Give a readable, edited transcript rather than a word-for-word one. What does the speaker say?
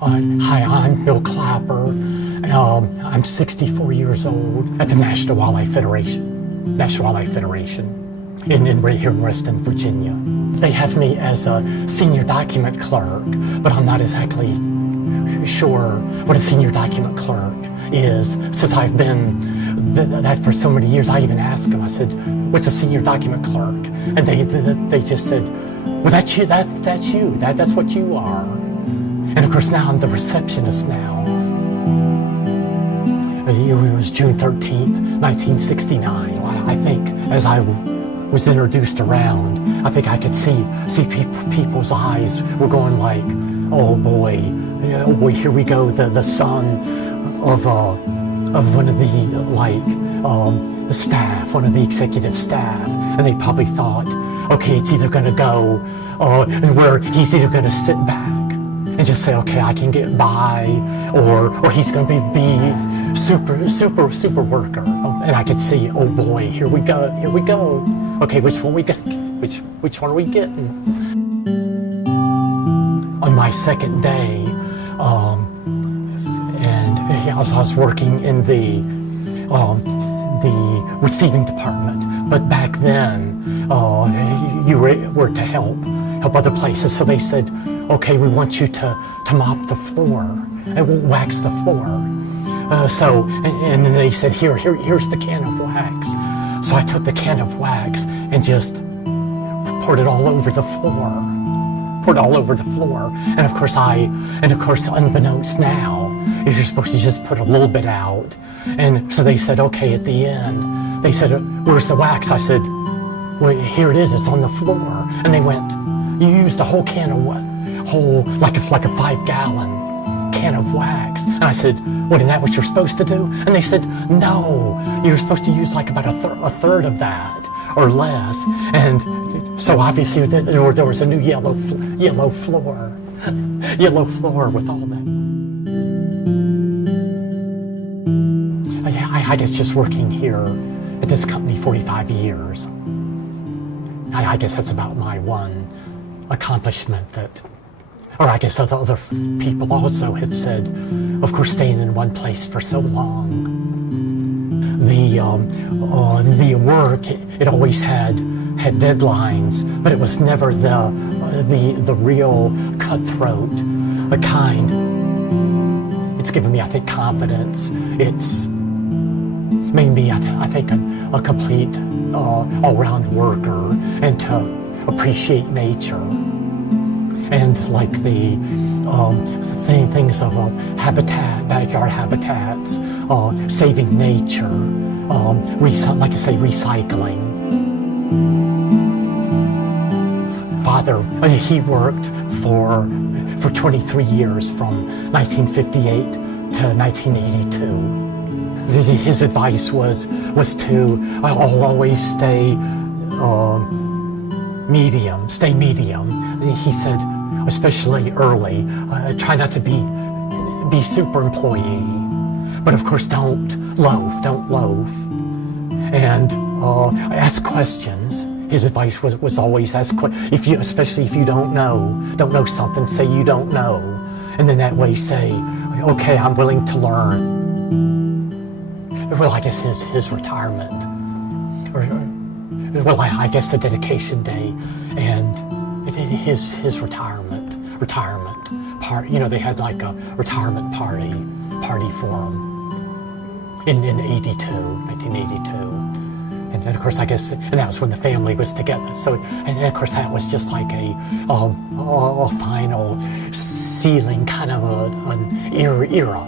Hi, I'm Bill Clapper. I'm 64 years old at the National Wildlife Federation right here in Reston, Virginia. They have me as a senior document clerk, but I'm not exactly sure what a senior document clerk is, since I've been that for so many years. I even asked them, I said, what's a senior document clerk? And they just said, well, that's you, that's what you are. And of course now I'm the receptionist now. It was June 13th, 1969. I think as I was introduced around, I think I could see people's eyes were going like, oh boy, here we go, the son of one of the staff, one of the executive staff. And they probably thought, okay, it's either gonna go where he's either gonna sit back and just say, okay, I can get by, or he's going to be super worker. And I could see, oh boy, here we go. Okay, which one are we getting? On my second day, I was working in the receiving department. But back then, you were to help other places. So they said, okay, we want you to mop the floor and we'll wax the floor. And then they said, here's the can of wax. So I took the can of wax and just poured it all over the floor. And of course, unbeknownst now, you're supposed to just put a little bit out. And so they said, okay, at the end, they said, where's the wax? I said, well, here it is, it's on the floor. And they went, you used a whole can of what? Like a 5-gallon can of wax. And I said, what, isn't that what you're supposed to do? And they said, no, you're supposed to use like about a third of that or less. And so obviously there was a new yellow floor with all that. I guess just working here at this company 45 years, I guess that's about my one accomplishment or I guess other people also have said, of course, staying in one place for so long. The work, it always had deadlines, but it was never the real cutthroat kind. It's given me, I think, confidence. It's made me, I think, a complete all-round worker, and to appreciate nature. And like the things of habitat, backyard habitats, saving nature, like I say, recycling. Father, he worked for 23 years from 1958 to 1982. His advice was to always stay medium. He said, especially early, try not to be super employee, but of course don't loaf, and ask questions. His advice was always ask questions. Especially if you don't know something, say you don't know, and then that way say, okay, I'm willing to learn. Well, I guess his retirement, I guess the dedication day, and his retirement part. They had like a retirement party for him in 1982. And of course, I guess, and that was when the family was together. So, and of course, that was just like a final sealing kind of an era.